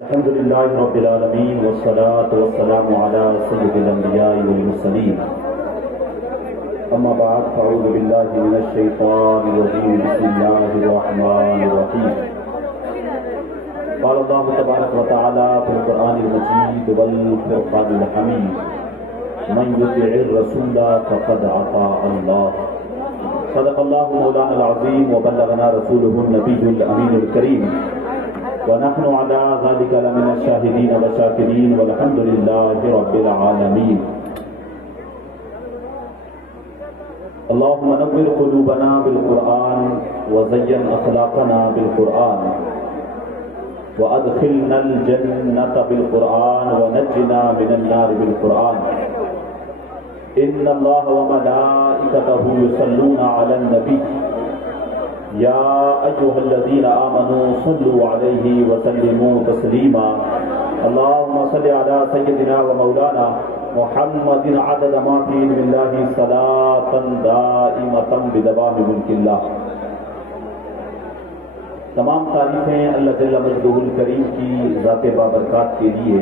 الحمد لله رب العالمين والصلاة والسلام على سيد الأنبياء والمرسلين أما بعد فأعوذ بالله من الشيطان الرجيم بسم الله الرحمن الرحيم قال الله تبارك وتعالى في القرآن المجيد والفرقان الحميد من يطع الرسول فقد أطاع الله صدق الله مولانا العظيم وبلغنا رسوله النبي الأمين الكريم ونحن على ذلك لمن الشاهدين والشاكرين والحمد لله رب العالمين اللهم نور قلوبنا بالقرآن وزين أخلاقنا بالقرآن وأدخلنا الجنة بالقرآن ونجنا من النار بالقرآن إن الله وملائكته يصلون على النبي يا أيها الذين آمنوا صلوا عليه وسلموا تسليما اللهم صل على سيدنا ومولانا محمد عدد ما في علم الله صلاة دائمة بدوام ملك الله. تمام تعریفیں اللہ جل مجدہ الکریم کی ذات بابرکات کے لیے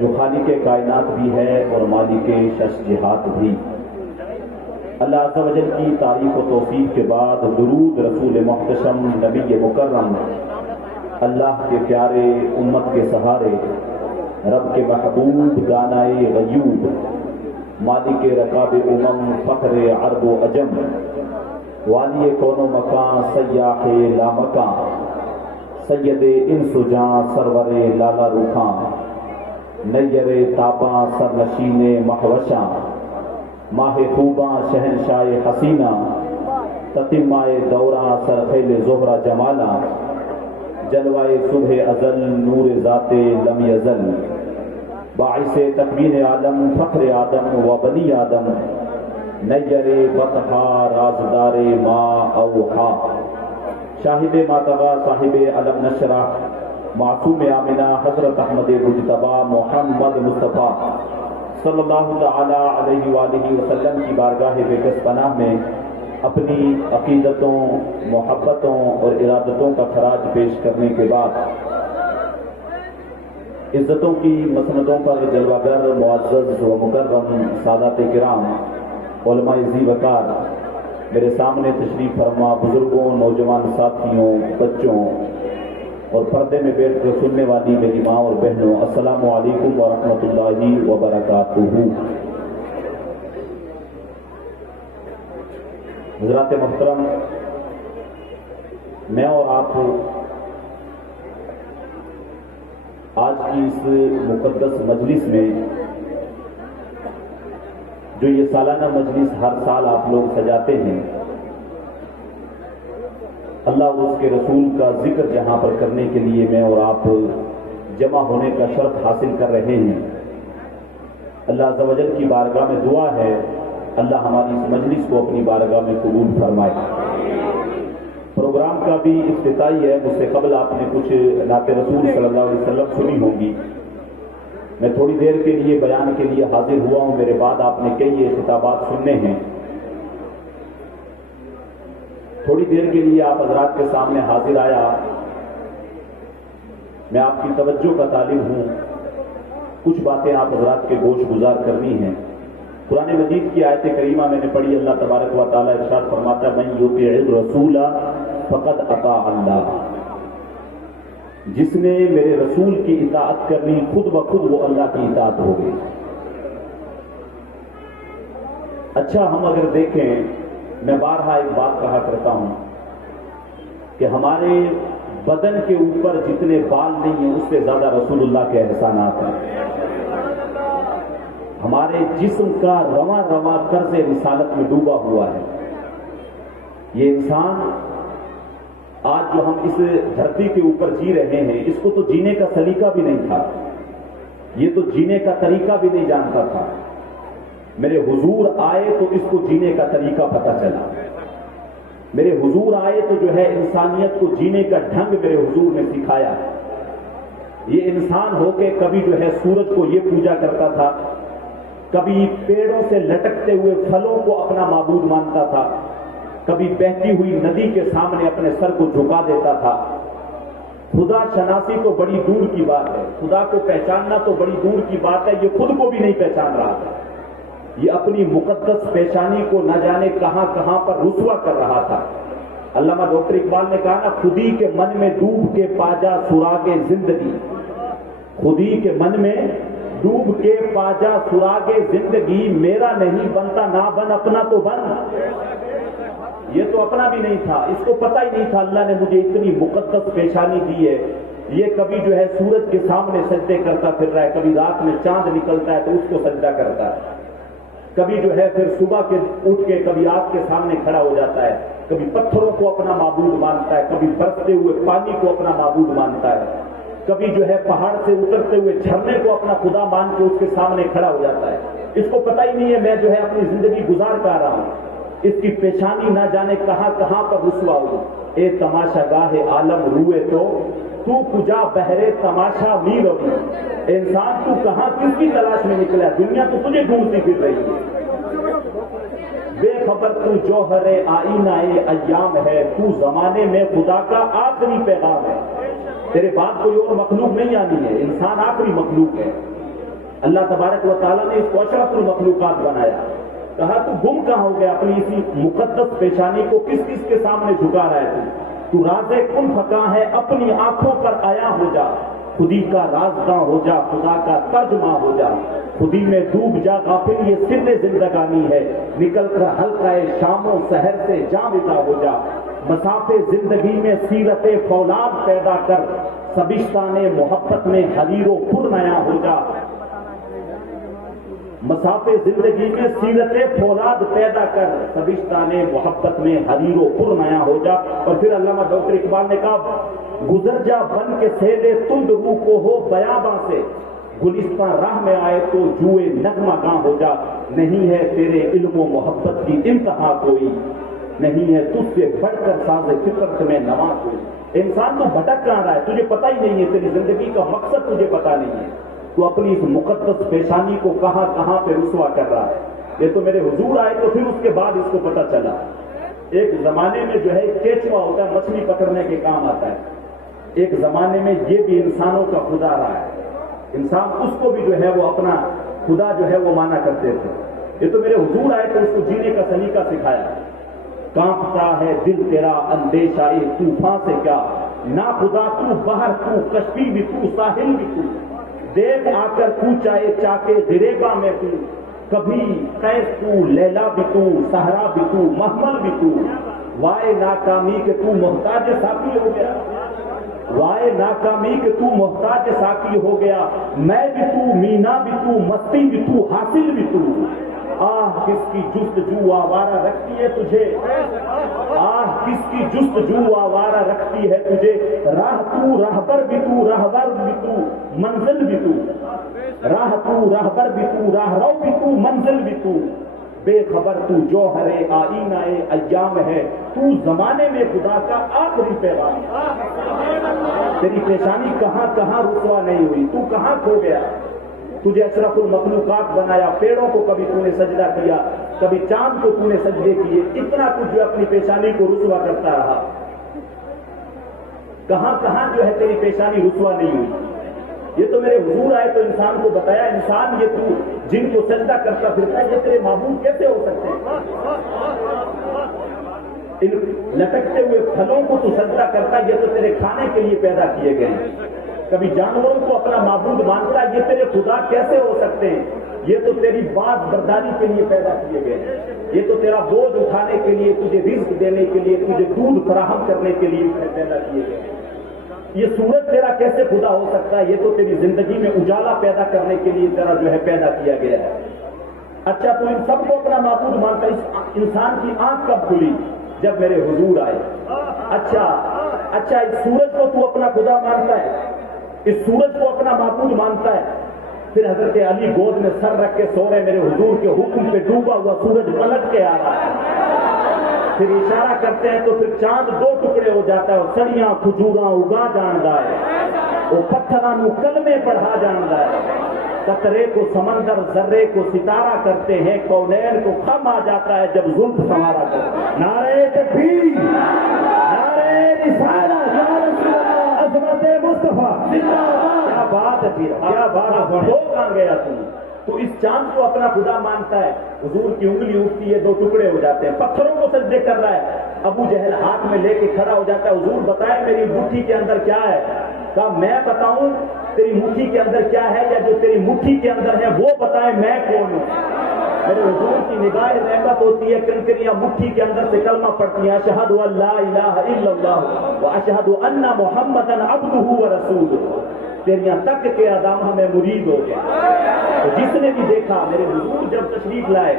جو خالق کائنات بھی ہے اور مالک شش جہات بھی. اللہ عز و جل کی تعریف و توصیف کے بعد درود رسول محتشم نبی مکرم اللہ کے پیارے امت کے سہارے رب کے محبوب دانائے غیوب مالک رکاب فخر عرب و عجم والی کون و مکان سیاح لامکان سید انس و جاں سرور لالا روخاں نیر تاباں سرنشین محوشاں ماہ خوباں شہنشاہ حسینہ تتمائے دوراں سرخیل زہرہ جمالاں جلوائے صبح ازل نور ذات لم یزل باعث تکوین عالم فخر آدم و بنی آدم نیر فتحہ رازدار ما اوحا شاہد ماتبہ صاحب علم نشرہ معصوم آمنہ حضرت احمد مجتبہ محمد مصطفیٰ صلی اللہ تعالی علیہ وآلہ وسلم کی بارگاہ بےکس پناہ میں اپنی عقیدتوں محبتوں اور ارادتوں کا خراج پیش کرنے کے بعد عزتوں کی مسندوں پر جلوہ گر معزز و مکرم سادات کرام علماء ذی وقار میرے سامنے تشریف فرما بزرگوں نوجوان ساتھیوں بچوں اور پردے میں بیٹھ کر سننے والی میری ماں اور بہنوں السلام علیکم ورحمۃ اللہ وبرکاتہ. حضرات محترم، میں اور آپ آج کی اس مقدس مجلس میں جو یہ سالانہ مجلس ہر سال آپ لوگ سجاتے ہیں، اللہ اور اس کے رسول کا ذکر جہاں پر کرنے کے لیے میں اور آپ جمع ہونے کا شرف حاصل کر رہے ہیں، اللہ عز و جل کی بارگاہ میں دعا ہے اللہ ہماری اس مجلس کو اپنی بارگاہ میں قبول فرمائے. پروگرام کا بھی افتتاحی ہے. مجھ سے قبل آپ نے کچھ نعت رسول صلی اللہ علیہ وسلم سنی ہوگی. میں تھوڑی دیر کے لیے بیان کے لیے حاضر ہوا ہوں. میرے بعد آپ نے کئی یہ خطابات سننے ہیں. تھوڑی دیر کے لیے آپ حضرات کے سامنے حاضر آیا. میں آپ کی توجہ کا طالب ہوں. کچھ باتیں آپ حضرات کے گوش گزار کرنی ہیں. قرآن مجید کی آیت کریمہ میں نے پڑھی. اللہ تبارک و تعالیٰ ارشاد فرماتا ہے من یطع الرسول فقد اطاع اللہ. جس نے میرے رسول کی اطاعت کرنی خود بخود وہ اللہ کی اطاعت ہو گئی. اچھا، ہم اگر دیکھیں، میں بارہا ایک بات کہا کرتا ہوں کہ ہمارے بدن کے اوپر جتنے بال نہیں ہیں اس سے زیادہ رسول اللہ کے احسانات ہیں. ہمارے جسم کا رواں رواں قرض رسالت میں ڈوبا ہوا ہے. یہ انسان آج جو ہم اس دھرتی کے اوپر جی رہے ہیں، اس کو تو جینے کا سلیقہ بھی نہیں تھا. یہ تو جینے کا طریقہ بھی نہیں جانتا تھا. میرے حضور آئے تو اس کو جینے کا طریقہ پتہ چلا. میرے حضور آئے تو جو ہے انسانیت کو جینے کا ڈھنگ میرے حضور نے سکھایا. یہ انسان ہو کے کبھی جو ہے سورج کو یہ پوجا کرتا تھا، کبھی پیڑوں سے لٹکتے ہوئے پھلوں کو اپنا معبود مانتا تھا، کبھی بہتی ہوئی ندی کے سامنے اپنے سر کو جھکا دیتا تھا، خدا شناسی تو بڑی دور کی بات ہے، خدا کو پہچاننا تو بڑی دور کی بات ہے، یہ خود کو بھی نہیں پہچان رہا تھا، یہ اپنی مقدس پیشانی کو نہ جانے کہاں کہاں پر رسوا کر رہا تھا۔ علامہ ڈاکٹر اقبال نے کہا نا، خودی کے من میں ڈوب کے پاجا سراغ زندگی، خودی کے من میں ڈوب کے پاجا سراغ زندگی، میرا نہیں بنتا نہ بن اپنا تو بن۔ یہ تو اپنا بھی نہیں تھا، اس کو پتہ ہی نہیں تھا اللہ نے مجھے اتنی مقدس پیشانی دی ہے۔ یہ کبھی جو ہے سورج کے سامنے سجدے کرتا پھر رہا ہے، کبھی رات میں چاند نکلتا ہے تو اس کو سجدہ کرتا ہے، کبھی جو ہے پھر صبح کے اٹھ کے کبھی آگ کے سامنے کھڑا ہو جاتا ہے، کبھی پتھروں کو اپنا معبود مانتا ہے، کبھی برستے ہوئے پانی کو اپنا معبود مانتا ہے، کبھی جو ہے پہاڑ سے اترتے ہوئے جھرنے کو اپنا خدا مان کے اس کے سامنے کھڑا ہو جاتا ہے۔ اس کو پتہ ہی نہیں ہے میں جو ہے اپنی زندگی گزار کر رہا ہوں، اس کی پیشانی نہ جانے کہاں کہاں پر رسوا ہوئی۔ اے تماشا گاہ عالم روئے تو کجا بہرے تماشا می روی، انسان تو کہاں کس کی تلاش میں نکلا، دنیا تو تجھے ڈھونڈتی پھر رہی ہے۔ بے خبر تو جوہر آئینہ ایام ہے، تو زمانے میں خدا کا آخری پیغام ہے۔ تیرے بعد کوئی اور مخلوق نہیں آنی ہے، انسان آخری مخلوق ہے۔ اللہ تبارک و تعالیٰ نے اس کو اشرف المخلوقات بنایا۔ کہا تو گم کہاں ہو گیا، اپنی اسی مقدس پیشانی کو کس کس کے سامنے جھکا رہا ہے تو راز کن فکاں ہے، اپنی آنکھوں پر آیا ہو جا، خودی کا رازداں ہو جا، خدا کا ترجمہ ہو جا، خودی میں ڈوب جا غافل، یہ سر زندگانی ہے، نکل کر حلقہ شام و سحر سے جاویدہ ہو جا، مسافے زندگی میں سیرت فولاد پیدا کر، سبشتان محبت میں حریر و پر نیا ہو جا، مسافے زندگی میں سیرت فولاد پیدا کر، سبشتان محبت میں حریر و پر نیا ہو جا۔ اور پھر علامہ ڈاکٹر اقبال نے کہا، گزر جا بن کے سیلے تند رو کو ہو بیاباں سے، گلستان راہ میں آئے تو جوئے نغمہ گاں ہو جا، نہیں ہے تیرے علم و محبت کی انتہا کوئی، نہیں ہے تجھ سے بڑھ کر ساز فکر میں نواں کوئی۔ انسان تو بھٹک کہاں رہا ہے، تجھے پتہ ہی نہیں ہے، تیری زندگی کا مقصد تجھے پتہ نہیں ہے، تو اپنی اس مقدس پیشانی کو کہاں کہاں پہ رسوا کر رہا ہے۔ یہ تو میرے حضور آئے تو پھر اس کے بعد اس کو پتہ چلا۔ ایک زمانے میں جو ہے کیچوا ہوتا ہے، مچھلی پکڑنے کے کام آتا ہے، ایک زمانے میں یہ بھی انسانوں کا خدا رہا ہے، انسان اس کو بھی جو ہے وہ اپنا خدا جو ہے وہ مانا کرتے تھے۔ یہ تو میرے حضور آئے تو اس کو جینے کا سلیقہ سکھایا۔ کانپتا ہے دل تیرا اندیشہ طوفان سے کیا، نا خدا تو باہر تو کشتی بھی تو ساحل بھی تو، دیکھ آ کر تو چاہے چاکے غریبا میں تو، کبھی قیس تو لیلا بھی تو، صحرا بھی تو، محمل بھی تو، وائے ناکامی کہ تو محتاج ساقی ہو گیا، وائے ناکامی کہ تو محتاج ساقی ہو گیا، میں بھی تو مینا بھی تو، مستی بھی تو، حاصل بھی تو، آہ کس کی جستجو آوارہ رکھتی ہے تجھے، آہ کس کی جستجو آوارہ رکھتی ہے تجھے، راہ تو راہبر بھی تو، راہبر بھی تو، منزل بھی تو، راہ تو راہبر بھی تو، راہ رو بھی تو، منزل بھی تو، بے خبر تو جوہر آئینہ ایام ہے، تو زمانے میں خدا کا آخری پیغام ہے۔ تیری پیشانی کہاں کہاں رسوا نہیں ہوئی، تو کہاں کھو گیا، تجھے اشرف المخلوقات بنایا، پیڑوں کو کبھی تو نے سجدہ کیا، کبھی چاند کو تو نے سجدے کیے، اتنا کچھ جو اپنی پیشانی کو رسوا کرتا رہا، کہاں کہاں جو ہے تیری پیشانی رسوا نہیں ہوئی۔ یہ تو میرے حضور آئے تو انسان کو بتایا، انسان یہ تو جن کو سجدہ کرتا پھرتا ہے، یہ تیرے معبود کیسے ہو سکتے ہیں، ان لٹکتے ہوئے پھلوں کو تو سجدہ کرتا، یہ تو تیرے کھانے کے لیے پیدا کیے گئے ہیں، کبھی جانوروں کو اپنا معبود مانتا، یہ تیرے خدا کیسے ہو سکتے ہیں، یہ تو تیری بات برداری کے لیے پیدا کیے گئے ہیں، یہ تو تیرا بوجھ اٹھانے کے لیے، تجھے رزق دینے کے لیے، تجھے دودھ فراہم کرنے کے لیے پیدا کیے گئے ہیں۔ یہ سورج تیرا کیسے خدا ہو سکتا ہے، یہ تو تیری زندگی میں اجالا پیدا کرنے کے لیے تیرا جو ہے پیدا کیا گیا ہے۔ اچھا تو ان سب کو اپنا معبود مانتا ہے، اس انسان کی آنکھ کب کھلی، جب میرے حضور آئے۔ اچھا اس سورج کو تو اپنا خدا مانتا ہے، اس سورج کو اپنا معبود مانتا ہے، پھر حضرت علی گود میں سر رکھ کے سو رہے، میرے حضور کے حکم پہ ڈوبا ہوا سورج پلٹ کے آ رہا ہے، پھر اشارہ کرتے ہیں تو پھر چاند دو ٹکڑے ہو جاتا ہے، اور سڑیاں کھجوراں اگا جاندا ہے، وہ پتھراں نو کلمے پڑھا جاندا ہے، قطرے کو سمندر ذرے کو ستارہ کرتے ہیں، کونین کو خم آ جاتا ہے جب زلف سنوارا کرتے ہیں۔ نعرہ تکبیر، نعرہ رسالہ، یا رسول اللہ، عظمت پھر کیا بات ہے، ہو کہاں گیا تو اس چاند کو اپنا خدا مانتا ہے. حضور کی انگلی اٹھتی ہے 2 ٹکڑے ہو جاتے ہیں. پتھروں کو سجدے کر رہا ہے. ابو جہل ہاتھ میں لے کے کھڑا ہو جاتا ہے. حضور بتائے میری مٹھی کے اندر کیا ہے؟ کہا میں بتاؤں تیری مٹھی کے اندر کیا ہے، یا جو تیری مٹھی کے اندر ہے وہ بتائے میں کون ہوں؟ میرے حضور کی نگاہ رحمت ہوتی ہے. کنکریاں مٹھی کے اندر سے کلمہ پڑتی ہیں، اشہد ان لا الہ الا اللہ واشہد ان محمدا عبدہ ورسولہ. تیریاں تک کے آدم ہمیں مرید ہو گیا. تو جس نے بھی دیکھا میرے حضور جب تشریف لائے،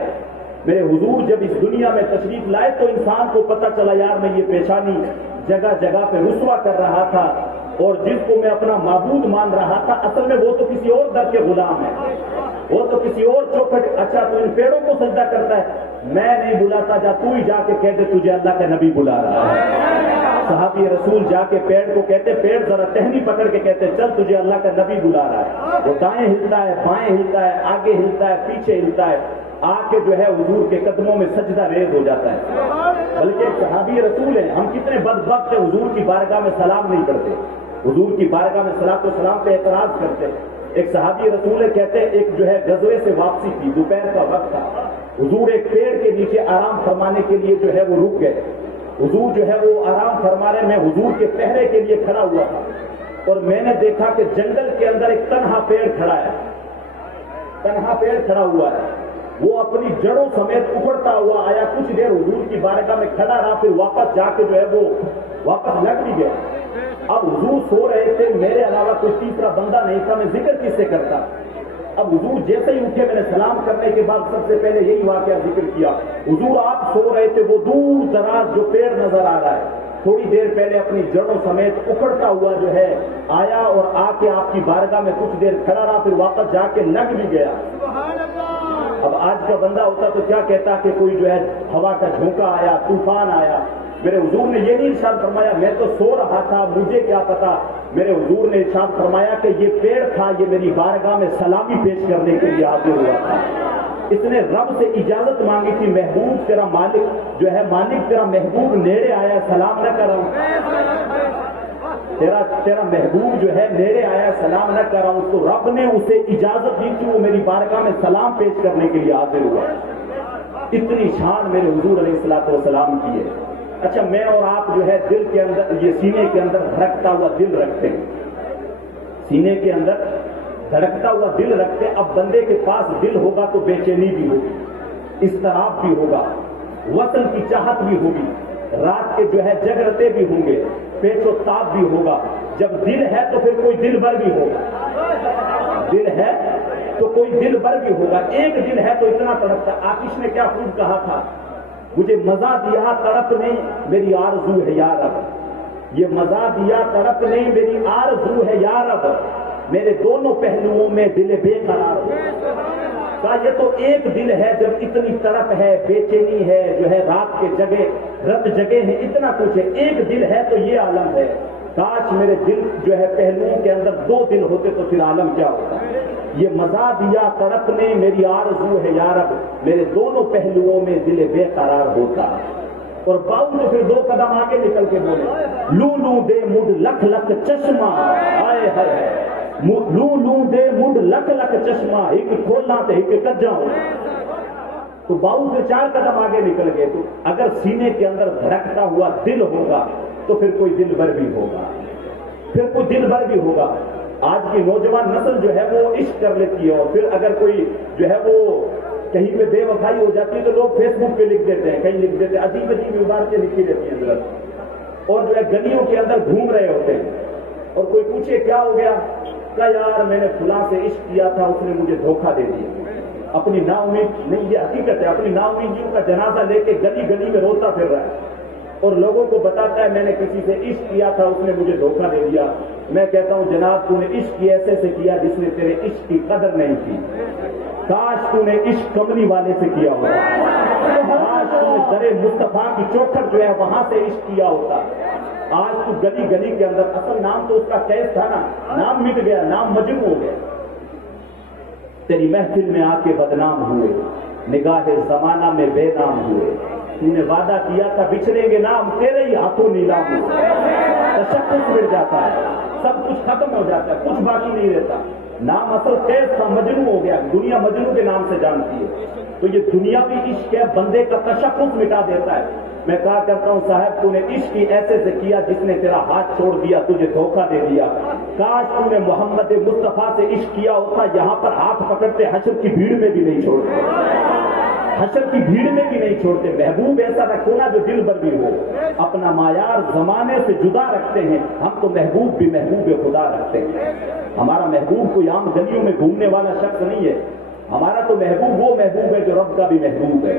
میرے حضور جب اس دنیا میں تشریف لائے تو انسان کو پتہ چلا یار میں یہ پیشانی جگہ جگہ پہ رسوا کر رہا تھا، اور جس کو میں اپنا معبود مان رہا تھا اصل میں وہ تو کسی اور در کے غلام ہے، وہ تو کسی اور چوکھٹ. اچھا تو ان پیڑوں کو سجدہ کرتا ہے، میں نہیں بلاتا، جا تو ہی جا کے کہہ دے تجھے اللہ کا نبی بلا رہا ہے. صحابی رسول جا کے پیڑ کو کہتے، پیڑ ذرا ٹہنی پکڑ کے کہتے چل تجھے اللہ کا نبی بلا رہا ہے. وہ دائیں ہلتا ہے، بائیں ہلتا ہے، آگے ہلتا ہے، پیچھے ہلتا ہے، آ کے جو ہے حضور کے قدموں میں سجدہ ریز ہو جاتا ہے. بلکہ ایک صحابی رسول ہیں، ہم کتنے بدبخت ہیں، حضور کی بارگاہ میں سلام نہیں کرتے، حضور کی بارگاہ میں صلاۃ و سلام پہ اعتراض کرتے. ایک صحابی رسول کہتے ایک جو ہے غزوے سے واپسی تھی، دوپہر کا وقت تھا. حضور ایک پیڑ کے نیچے آرام فرمانے کے لیے جو ہے وہ رک گئے. حضور جو ہے وہ آرام فرما رہے، میں حضور کے پہرے کے لیے کھڑا ہوا تھا اور میں نے دیکھا کہ جنگل کے اندر ایک تنہا پیڑ کھڑا ہے، تنہا پیڑ کھڑا ہوا ہے. وہ اپنی جڑوں سمیت اکھڑتا ہوا آیا، کچھ دیر حضور کی بارگاہ میں کھڑا رہا، پھر واپس جا کے جو ہے وہ واپس لگ بھی گیا. اب حضور سو رہے تھے، میرے علاوہ کوئی تیسرا بندہ نہیں تھا، میں ذکر کس سے کرتا. اب حضور جیسے ہی اٹھے، میں نے سلام کرنے کے بعد سب سے پہلے یہی واقعہ ذکر کیا. حضور آپ سو رہے تھے، وہ دور دراز جو پیڑ نظر آ رہا ہے تھوڑی دیر پہلے اپنی جڑوں سمیت اکھڑتا ہوا جو ہے آیا اور آ کے آپ کی بارگاہ میں کچھ دیر کھڑا رہا، پھر واپس جا کے لگ بھی گیا. اب آج کا بندہ ہوتا تو کیا کہتا کہ کوئی جو ہے ہوا کا جھونکا آیا، طوفان آیا. میرے حضور نے یہ نہیں ارشاد فرمایا میں تو سو رہا تھا مجھے کیا پتا. میرے حضور نے ارشاد فرمایا کہ یہ پیڑ تھا، یہ میری بارگاہ میں سلامی پیش کرنے کے لیے حاضر ہوا تھا. اس نے رب سے اجازت مانگی تھی، محبوب تیرا مالک جو ہے، مالک تیرا محبوب نیڑے آیا، سلام نہ کر رہا ہوں، تیرا محبوب جو ہے نیڑے آیا، سلام نہ کر رہا ہوں. تو رب نے اسے اجازت دی کہ وہ میری بارگاہ میں سلام پیش کرنے کے لیے حاضر ہوا. اتنی شان میرے حضور علیہ الصلوۃ والسلام کی ہے. اچھا میں اور آپ جو ہے دل کے اندر، یہ سینے کے اندر دھڑکتا ہوا دل رکھتے ہیں، سینے کے اندر دھڑکتا ہوا دل رکھتے ہیں. اب بندے کے پاس دل ہوگا تو بے چینی بھی ہوگی، اضطراب بھی ہوگا، وطن کی چاہت بھی ہوگی، رات کے جو ہے جگرتے بھی ہوں گے، پیچ و تاب بھی ہوگا. جب دل ہے تو پھر کوئی دل بھر بھی ہوگا، دل ہے تو کوئی دل بھر بھی ہوگا. ایک دل ہے تو اتنا تڑپتا. آتش نے کیا خوب کہا تھا، مجھے مزہ دیا تڑپ نہیں میری آرزو ہے یا رب. یہ مزہ دیا تڑپ نہیں میری آرزو ہے یا رب، میرے دونوں پہلوؤں میں دل بے قرار ہو. کہا یہ تو ایک دل ہے، جب اتنی تڑپ ہے، بے چینی ہے، جو ہے رات کے جگہ رت جگہ ہے، اتنا کچھ ہے، ایک دل ہے تو یہ عالم ہے. کاش میرے دل جو ہے پہلوؤں کے اندر 2 دل ہوتے تو پھر عالم کیا ہوتا. یہ مزہ دیا تڑپ نے میری آرزو ہے یا رب، میرے دونوں پہلوؤں میں دل بے قرار ہوتا. اور باؤ تو پھر 2 قدم آگے نکل کے بولے، لو لو دے مڈ لکھ لکھ چشمہ، آئے ہائے لو لو دے مڈ لکھ لکھ چشمہ، ایک کھولنا تے ایک کجا ہو. تو باؤ پھر 4 قدم آگے نکل گئے. تو اگر سینے کے اندر دھڑکتا ہوا دل ہوگا تو پھر کوئی دل بھر بھی ہوگا، پھر کوئی دل بھر بھی ہوگا. آج کی نوجوان نسل جو ہے وہ عشق کر لیتی ہے، اور پھر اگر کوئی جو ہے وہ کہیں پہ بے وفائی ہو جاتی ہے تو لوگ فیس بک پہ لکھ دیتے ہیں، کہیں لکھ دیتے ہیں، عجیب عجیب عبارتیں لکھی رہتی ہیں اندر. اور جو ہے گلیوں کے اندر گھوم رہے ہوتے ہیں اور کوئی پوچھے کیا ہو گیا، کہا یار میں نے فلاں سے عشق کیا تھا، اس نے مجھے دھوکہ دے دیا. اپنی نا امید نہیں، یہ حقیقت ہے، اپنی نا امیدیوں کا جنازہ لے کے گلی گلی میں روتا پھر رہا ہے اور لوگوں کو بتاتا ہے میں نے کسی سے عشق کیا تھا، اس نے مجھے دھوکہ دے دیا. میں کہتا ہوں جناب تو نے عشق کی ایسے سے کیا جس نے تیرے عشق کی قدر نہیں کی. کاش تو نے عشق کملی والے سے کیا ہوتا، کاش تو نے در مصطفیٰ کی چوکھٹ جو ہے وہاں سے عشق کیا ہوتا. آج تو گلی گلی کے اندر، اصل نام تو اس کا کیس تھا نا، نام مٹ گیا، نام مجموع ہو گیا. تیری محفل میں آ کے بدنام ہوئے، نگاہ زمانہ میں بے نام ہوئے. تو نے وعدہ کیا تھا بچھڑیں گے نام، تیرے ہی ہاتھوں نیلام ہوئے. تشخص مٹ جاتا ہے، سب کچھ ختم ہو جاتا ہے، کچھ باقی نہیں رہتا. نام اصل قیس تھا، مجنو ہو گیا، دنیا مجنو کے نام سے جانتی ہے. تو یہ دنیاوی عشق ہے، بندے کا تشخص مٹا دیتا ہے. میں کہا کرتا ہوں صاحب تو نے عشق ہی ایسے سے کیا جس نے تیرا ہاتھ چھوڑ دیا، تجھے دھوکہ دے دیا. کاش تو نے محمد مصطفیٰ سے عشق کیا ہوتا، یہاں پر ہاتھ پکڑتے حشر کی بھیڑ میں بھی نہیں چھوڑتے، حشر کی بھیڑ میں بھی نہیں چھوڑتے. محبوب ایسا رکھو نا جو دل بھر بھی ہو. اپنا معیار زمانے سے جدا رکھتے ہیں ہم، تو محبوب بھی محبوب خدا رکھتے ہیں. ہمارا محبوب کوئی عام گلیوں میں گھومنے والا شخص نہیں ہے، ہمارا تو محبوب وہ محبوب ہے جو رب کا بھی محبوب ہے.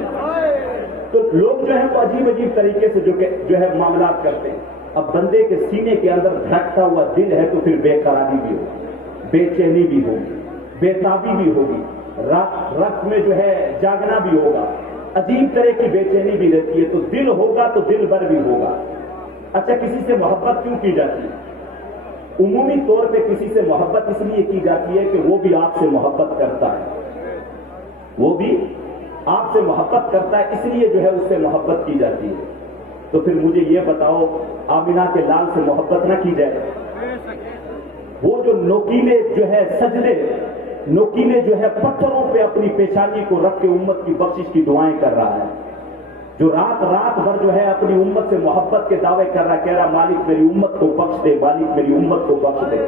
تو لوگ جو ہیں وہ عجیب عجیب طریقے سے جو ہے معاملات کرتے ہیں. اب بندے کے سینے کے اندر دھڑکتا ہوا دل ہے تو پھر بے قراری بھی ہوگی، بے چینی بھی ہوگی، بے تابی بھی ہوگی، رات میں جو ہے جاگنا بھی ہوگا، عجیب طرح کی بے چینی بھی رہتی ہے. تو دل ہوگا تو دل بھر بھی ہوگا. اچھا کسی سے محبت کیوں کی جاتی ہے؟ عمومی طور پہ کسی سے محبت اس لیے کی جاتی ہے کہ وہ بھی آپ سے محبت کرتا ہے، وہ بھی آپ سے محبت کرتا ہے، اس لیے جو ہے اس سے محبت کی جاتی ہے. تو پھر مجھے یہ بتاؤ آمینہ کے لال سے محبت نہ کی جائے؟ وہ جو نوکیلے جو ہے سجدے، نوکیلے جو ہے پتھروں پہ اپنی پیشانی کو رکھ کے امت کی بخشش کی دعائیں کر رہا ہے، جو رات بھر جو ہے اپنی امت سے محبت کے دعوے کر رہا، کہہ رہا مالک میری امت کو بخش دے، مالک میری امت کو بخش دے.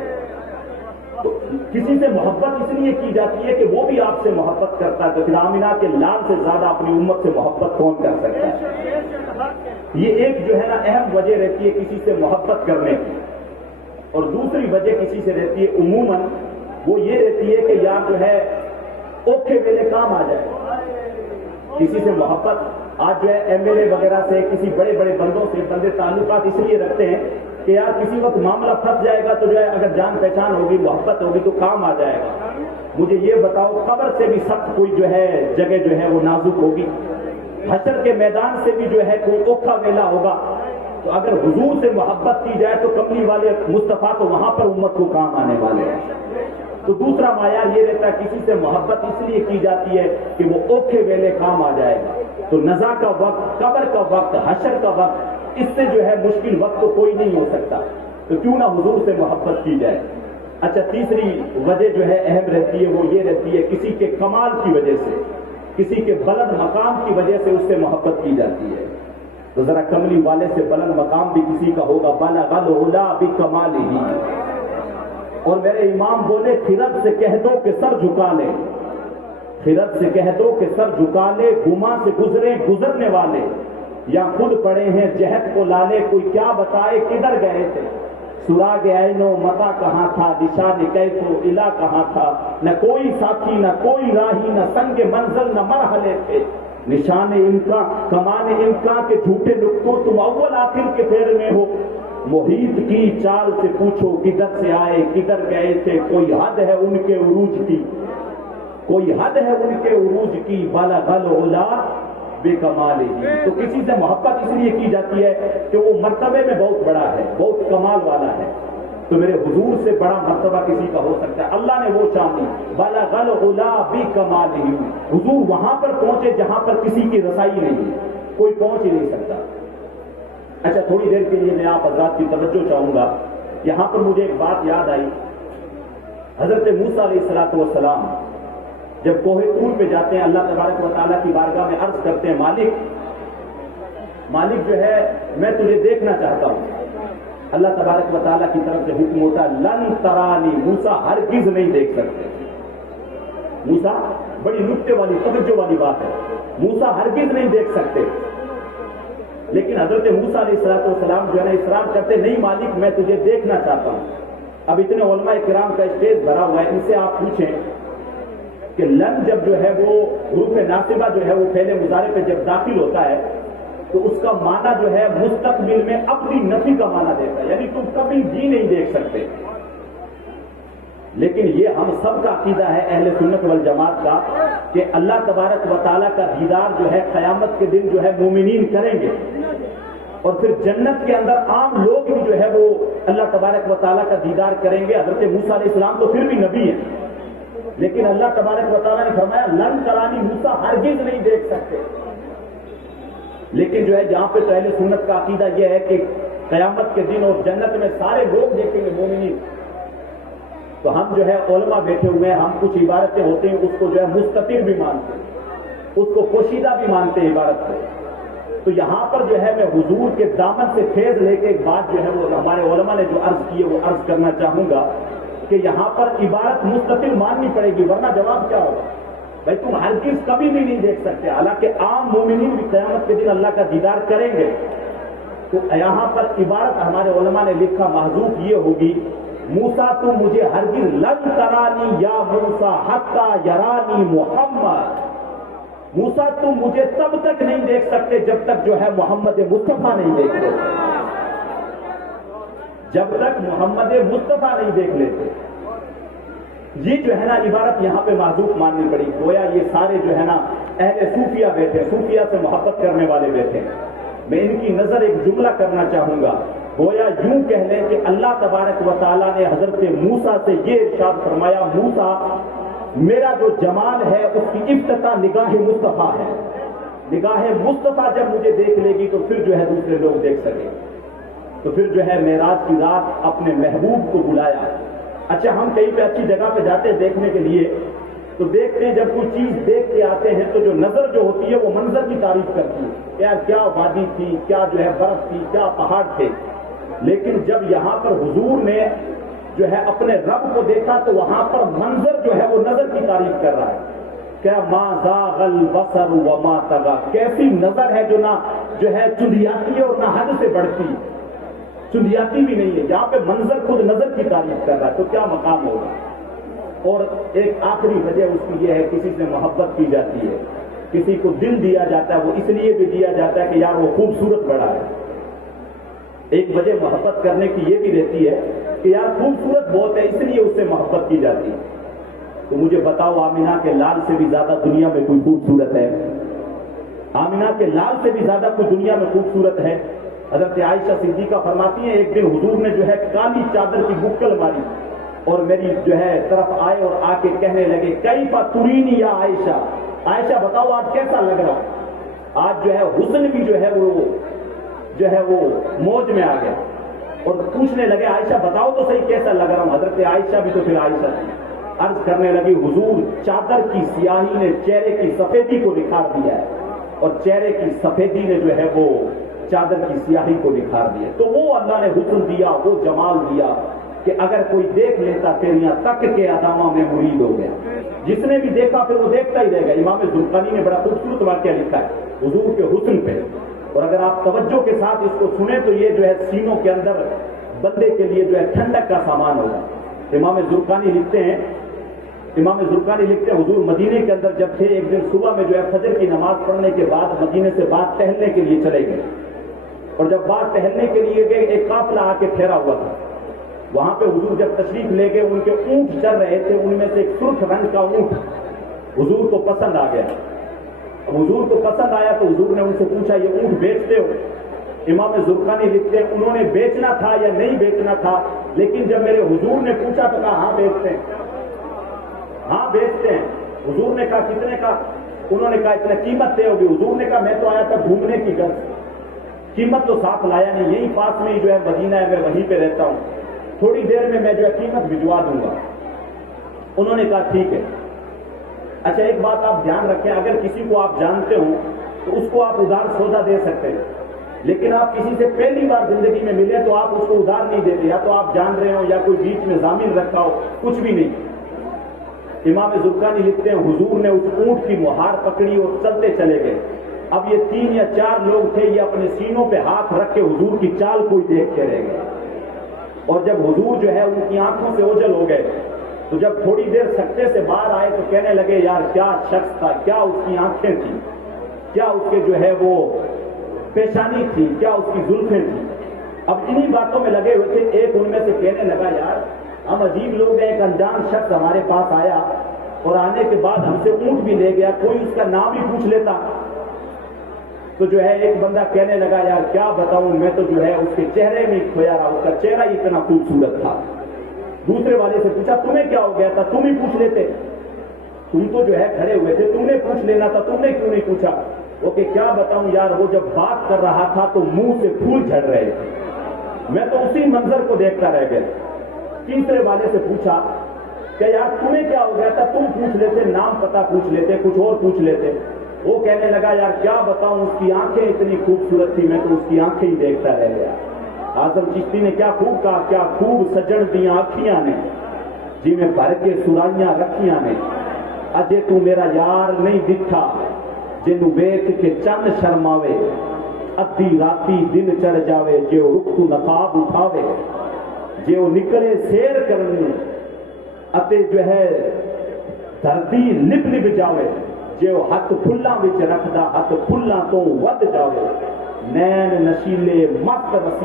تو کسی سے محبت اس لیے کی جاتی ہے کہ وہ بھی آپ سے محبت کرتا ہے. تو پھر آمینہ کے لال سے زیادہ اپنی امت سے محبت کون کر سکتا ہے؟ یہ ایک جو ہے نا اہم وجہ رہتی ہے کسی سے محبت کرنے کی. اور دوسری وجہ کسی سے رہتی ہے عموماً وہ یہ رہتی ہے کہ یار جو ہے اوکھے ویلے کام آ جائے. کسی سے محبت آج جو ہے ایم ایل اے وغیرہ سے، کسی بڑے بڑے بندوں سے بندے تعلقات اس لیے رکھتے ہیں کہ یار کسی وقت معاملہ پھنس جائے گا تو جو ہے اگر جان پہچان ہوگی، محبت ہوگی تو کام آ جائے گا. مجھے یہ بتاؤ قبر سے بھی سخت کوئی جو ہے جگہ جو ہے وہ نازک ہوگی، حشر کے میدان سے بھی جو ہے کوئی اوکھا ویلا ہوگا. تو اگر حضور سے محبت کی جائے تو کملی والے مصطفیٰ تو وہاں پر امت کو کام آنے والے ہیں. تو دوسرا معیار یہ رہتا ہے کسی سے محبت اس لیے کی جاتی ہے کہ وہ اوکھے ویلے کام آ جائے گا. تو نزا کا وقت، قبر کا وقت، حشر کا وقت، اس سے جو ہے مشکل وقت تو کوئی نہیں ہو سکتا. تو کیوں نہ حضور سے محبت کی جائے. اچھا تیسری وجہ جو ہے اہم رہتی ہے وہ یہ رہتی ہے کسی کے کمال کی وجہ سے، کسی کے بلند مقام کی وجہ سے اس سے محبت کی جاتی ہے. تو ذرا کملی والے سے بلند مقام بھی کسی کا ہوگا، بلغ العلا بکمالہ. اور میرے امام بولے خرد سے کہہ دو کہ سر جھکا لے، خرد سے کہہ دو کہ سر جھکا لے، گما سے گزرے گزرنے والے، یا خود پڑے ہیں جہت کو لالے، کوئی کیا بتائے کدھر گئے تھے. سراغ عین و متا کہاں تھا، نشان کیف و الا کہاں تھا، نہ کوئی ساتھی نہ کوئی راہی، نہ سنگ منزل نہ مرحلے تھے. نشان امکان کمان امکان کے جھوٹے نقطوں تم اول آخر کے پھیر میں ہو. محیط کی چال سے پوچھو کدھر سے آئے کدھر گئے تھے، کوئی حد ہے ان کے عروج کی، کوئی حد ہے ان کے عروج کی، بلغ العلا بکمالہ. تو کسی سے محبت اس لیے کی جاتی ہے کہ وہ مرتبے میں بہت بڑا ہے، بہت کمال والا ہے. تو میرے حضور سے بڑا مرتبہ کسی کا ہو سکتا ہے؟ اللہ نے وہ شان دی، بلغ العلا بکمالہ. حضور وہاں پر پہنچے جہاں پر کسی کی رسائی نہیں ہے، کوئی پہنچ ہی نہیں سکتا. اچھا تھوڑی دیر کے لیے میں آپ حضرات کی توجہ چاہوں گا. یہاں پر مجھے ایک بات یاد آئی. حضرت موسیٰ علیہ السلام جب کوہ طور پہ جاتے ہیں، اللہ تبارک و تعالیٰ کی بارگاہ میں عرض کرتے ہیں مالک جو ہے میں تجھے دیکھنا چاہتا ہوں. اللہ تبارک و تعالیٰ کی طرف سے حکم ہوتا ہے لن ترانی، موسیٰ ہرگز نہیں دیکھ سکتے. موسیٰ بڑی نکتے والی توجہ والی بات ہے، موسیٰ ہرگز نہیں دیکھ سکتے. لیکن حضرت موسیٰ علیہ السلام جو ہے نا اصرار کرتے نہیں مالک میں تجھے دیکھنا چاہتا ہوں. اب اتنے علماء کرام کا اسٹیج بھرا ہوا ہے، ان سے آپ پوچھیں کہ لن جب جو ہے وہ حروف ناصبہ جو ہے وہ پہلے مضارع پہ جب داخل ہوتا ہے تو اس کا معنی جو ہے مستقبل میں اپنی نفی کا معنی دیتا ہے، یعنی تم کبھی بھی نہیں دیکھ سکتے. لیکن یہ ہم سب کا عقیدہ ہے اہل سنت والجماعت کا کہ اللہ تبارک و تعالیٰ کا دیدار جو ہے قیامت کے دن جو ہے مومنین کریں گے. اور پھر جنت کے اندر عام لوگ بھی جو ہے وہ اللہ تبارک و تعالیٰ کا دیدار کریں گے. حضرت موسیٰ علیہ السلام تو پھر بھی نبی ہیں، لیکن اللہ تبارک و تعالیٰ نے فرمایا لن ترانی، موسیٰ ہرگز نہیں دیکھ سکتے. لیکن جو ہے جہاں پہ تو اہل سنت کا عقیدہ یہ ہے کہ قیامت کے دن اور جنت میں سارے لوگ دیکھیں گے مومنین. تو ہم جو ہے علماء بیٹھے ہوئے ہیں، ہم کچھ عبارتیں ہوتی ہیں اس کو جو ہے مستتر بھی مانتے ہیں، اس کو پوشیدہ بھی مانتے ہیں عبارت کو۔ تو یہاں پر جو ہے میں حضور کے دامن سے فیض لے کے ایک بات جو ہے وہ ہمارے علماء نے جو عرض کی ہے وہ عرض کرنا چاہوں گا کہ یہاں پر عبارت مستتر ماننی پڑے گی، ورنہ جواب کیا ہوگا؟ بھائی تم ہرگز کبھی بھی نہیں دیکھ سکتے، حالانکہ عام مومنین بھی قیامت کے دن اللہ کا دیدار کریں گے۔ تو یہاں پر عبارت ہمارے علماء نے لکھا محذوف یہ ہوگی، موسیٰ تم مجھے ہرگز لن ترانی یا موسیٰ حتی یرانی محمد، موسیٰ تم مجھے تب تک نہیں دیکھ سکتے جب تک جو ہے محمد مصطفیٰ نہیں دیکھ لیتے، جب تک محمد مصطفیٰ نہیں دیکھ لیتے۔ یہ جو ہے نا عبارت یہاں پہ معذوف ماننی پڑی، گویا یہ سارے جو ہے نا اہل صوفیہ بیٹھے، صوفیہ سے محبت کرنے والے بیٹھے۔ میں ان کی نظر ایک جملہ کرنا چاہوں گا، گویا یوں کہہ لیں کہ اللہ تبارک و تعالیٰ نے حضرت موسیٰ سے یہ ارشاد فرمایا، موسیٰ میرا جو جمال ہے اس کی افتتاح نگاہ مصطفیٰ ہے، نگاہ مصطفیٰ جب مجھے دیکھ لے گی تو پھر جو ہے دوسرے لوگ دیکھ سکیں۔ تو پھر جو ہے معراج کی رات اپنے محبوب کو بلایا۔ اچھا ہم کہیں پہ اچھی جگہ پہ جاتے ہیں دیکھنے کے لیے تو دیکھتے ہیں، جب کوئی چیز دیکھ کے آتے ہیں تو جو نظر جو ہوتی ہے وہ منظر کی تعریف کرتی ہے، یار کیا وادی تھی، کیا جو ہے برف تھی، کیا پہاڑ تھے۔ لیکن جب یہاں پر حضور نے جو ہے اپنے رب کو دیکھا تو وہاں پر منظر جو ہے وہ نظر کی تعریف کر رہا ہے، کیا ما زاغ البصر وما طغى، کیسی نظر ہے جو نہ جو ہے چندیاتی ہے اور نہ حد سے بڑھتی، چندیاتی بھی نہیں ہے، یہاں پہ منظر خود نظر کی تعریف کر رہا ہے، تو کیا مقام ہوگا۔ اور ایک آخری وجہ اس کی یہ ہے، کسی سے محبت کی جاتی ہے، کسی کو دل دیا جاتا ہے، وہ اس لیے بھی دیا جاتا ہے کہ یار وہ خوبصورت بڑا ہے۔ ایک وجہ محبت کرنے کی یہ بھی رہتی ہے کہ یار خوبصورت بہت ہے، اس لیے اس سے محبت کی جاتی ہے۔ تو مجھے بتاؤ، آمینہ کے لال سے بھی زیادہ دنیا میں کوئی خوبصورت ہے؟ آمینہ کے لال سے بھی زیادہ کوئی دنیا میں خوبصورت ہے؟ حضرت عائشہ صدیقہ فرماتی ہیں، ایک دن حضور نے جو ہے کالی چادر کی بکل ماری اور میری جو ہے طرف آئے اور آ کے کہنے لگے، کیفا ترینی یا عائشہ، عائشہ بتاؤ آج کیسا لگ رہا؟ آج جو ہے حسن بھی جو ہے وہ موج میں آ گیا اور پوچھنے لگے، عائشہ بتاؤ تو صحیح کیسا لگ رہا ہوں؟ حضرت عائشہ بھی تو پھر عائشہ تھی، عرض کرنے لگی، حضور چادر کی سیاہی نے چہرے کی سفیدی کو نکھار دیا ہے اور چہرے کی سفیدی نے جو ہے وہ چادر کی سیاہی کو نکھار دیا۔ تو وہ اللہ نے حسن دیا، وہ جمال دیا کہ اگر کوئی دیکھ لیتا تیریاں تک کے ادامہ میں مرید ہو گیا۔ جس نے بھی دیکھا پھر وہ دیکھتا ہی رہے گا۔ امام زرقانی نے بڑا خوبصورت واقعہ لکھا ہے حضور کے حسن پہ، اور اگر آپ توجہ کے ساتھ اس کو سنیں تو یہ جو ہے سینوں کے اندر بندے کے لیے جو ہے ٹھنڈک کا سامان ہوگا۔ امام زرقانی لکھتے ہیں حضور مدینے کے اندر جب تھے، ایک دن صبح میں جو ہے فجر کی نماز پڑھنے کے بعد مدینے سے باہر ٹہلنے کے لیے چلے گئے، اور جب باہر ٹہلنے کے لیے گئے ایک قافلہ آ کے ٹھہرا ہوا تھا۔ وہاں پہ حضور جب تشریف لے گئے، ان کے اونٹ چل رہے تھے، ان میں سے ایک سرخ رنگ کا اونٹ حضور کو پسند آ گیا۔ اب حضور کو پسند آیا تو حضور نے ان سے پوچھا، یہ اونٹ بیچتے ہو؟ امام زرقانی لکھتے ہیں انہوں نے بیچنا تھا یا نہیں بیچنا تھا، لیکن جب میرے حضور نے پوچھا تو کہا ہاں بیچتے ہیں، ہاں بیچتے ہیں۔ حضور نے کہا کتنے کا؟ انہوں نے کہا اتنا قیمت طے ہوگی۔ حضور نے کہا میں تو آیا تھا گھومنے کی غرض سے، قیمت تو ساتھ لایا نہیں، یہی پاس میں ہی جو ہے مدینہ ہے، میں وہیں پہ رہتا ہوں، تھوڑی دیر میں میں جو ہے قیمت بھجوا دوں گا۔ انہوں نے کہا ٹھیک ہے۔ اچھا ایک بات آپ دھیان رکھیں، اگر کسی کو آپ جانتے ہو تو اس کو آپ ادھار سودا دے سکتے ہیں، لیکن آپ کسی سے پہلی بار زندگی میں ملے تو آپ اس کو ادھار نہیں دیتے، یا تو آپ جان رہے ہو یا کوئی بیچ میں ضامن رکھا ہو، کچھ بھی نہیں۔ امام زرقانی لکھتے ہیں حضور نے اس اونٹ کی مہار پکڑی اور چلتے چلے گئے۔ اب یہ 3 یا 4 لوگ تھے، یہ اپنے سینوں پہ ہاتھ رکھ کے حضور کی چال کو ہی دیکھ کے رہ گئے، اور جب حضور جو ہے ان کی آنکھوں سے اوجھل ہو گئے تو جب تھوڑی دیر سکتے سے باہر آئے تو کہنے لگے، یار کیا شخص تھا، کیا اس کی آنکھیں تھیں، کیا اس کے جو ہے وہ پیشانی تھی، کیا اس کی زلفیں تھیں۔ اب انہی باتوں میں لگے ہوئے تھے، ایک ان میں سے کہنے لگا، یار ہم عجیب لوگ ہیں، ایک انجان شخص ہمارے پاس آیا اور آنے کے بعد ہم سے اونٹ بھی لے گیا، کوئی اس کا نام ہی پوچھ لیتا۔ تو جو ہے ایک بندہ کہنے لگا، یار کیا بتاؤں، میں تو جو ہے اس کے چہرے میں کھویا رہا، اس کا چہرہ ہی اتنا خوبصورت تھا۔ دوسرے والے سے پوچھا تمہیں کیا ہو گیا تھا، تم ہی پوچھ لیتے، تم تو جو ہے کھڑے ہوئے تھے، تم نے پوچھ لینا تھا، تم نے کیوں نہیں پوچھا؟ وہ کہ کیا بتاؤں یار، وہ جب بات کر رہا تھا تو منہ سے پھول جھڑ رہے تھے، میں تو اسی منظر کو دیکھتا رہ گیا۔ تیسرے والے سے پوچھا کہ یار تمہیں کیا ہو گیا تھا، تم پوچھ لیتے، نام پتہ پوچھ لیتے، کچھ اور پوچھ لیتے۔ وہ کہنے لگا یار کیا بتاؤں، اس کی آنکھیں اتنی خوبصورت تھی، میں تو اس کی آنکھیں ہی دیکھتا رہ گیا۔ اعظم چشتی نے کیا خوب کہا، کیا خوب سجن دیاں آکھیاں نے، جی میں بھر کے سرائیاں رکھیاں نے، اجے تو میرا یار نہیں دکھا، جنوں ویکھ کے چند شرماوے، ادھی راتی دن چڑھ جاوے، جے وہ رخ تو نقاب اٹھاوے، جے وہ نکلے سیر کرنی اتے جو ہے دھرتی لب لب جاوے، جے وہ ہاتھ پھلاں وچ رکھدا ہاتھ پھلاں تو ود جاوے، نین نشیلے مست رسی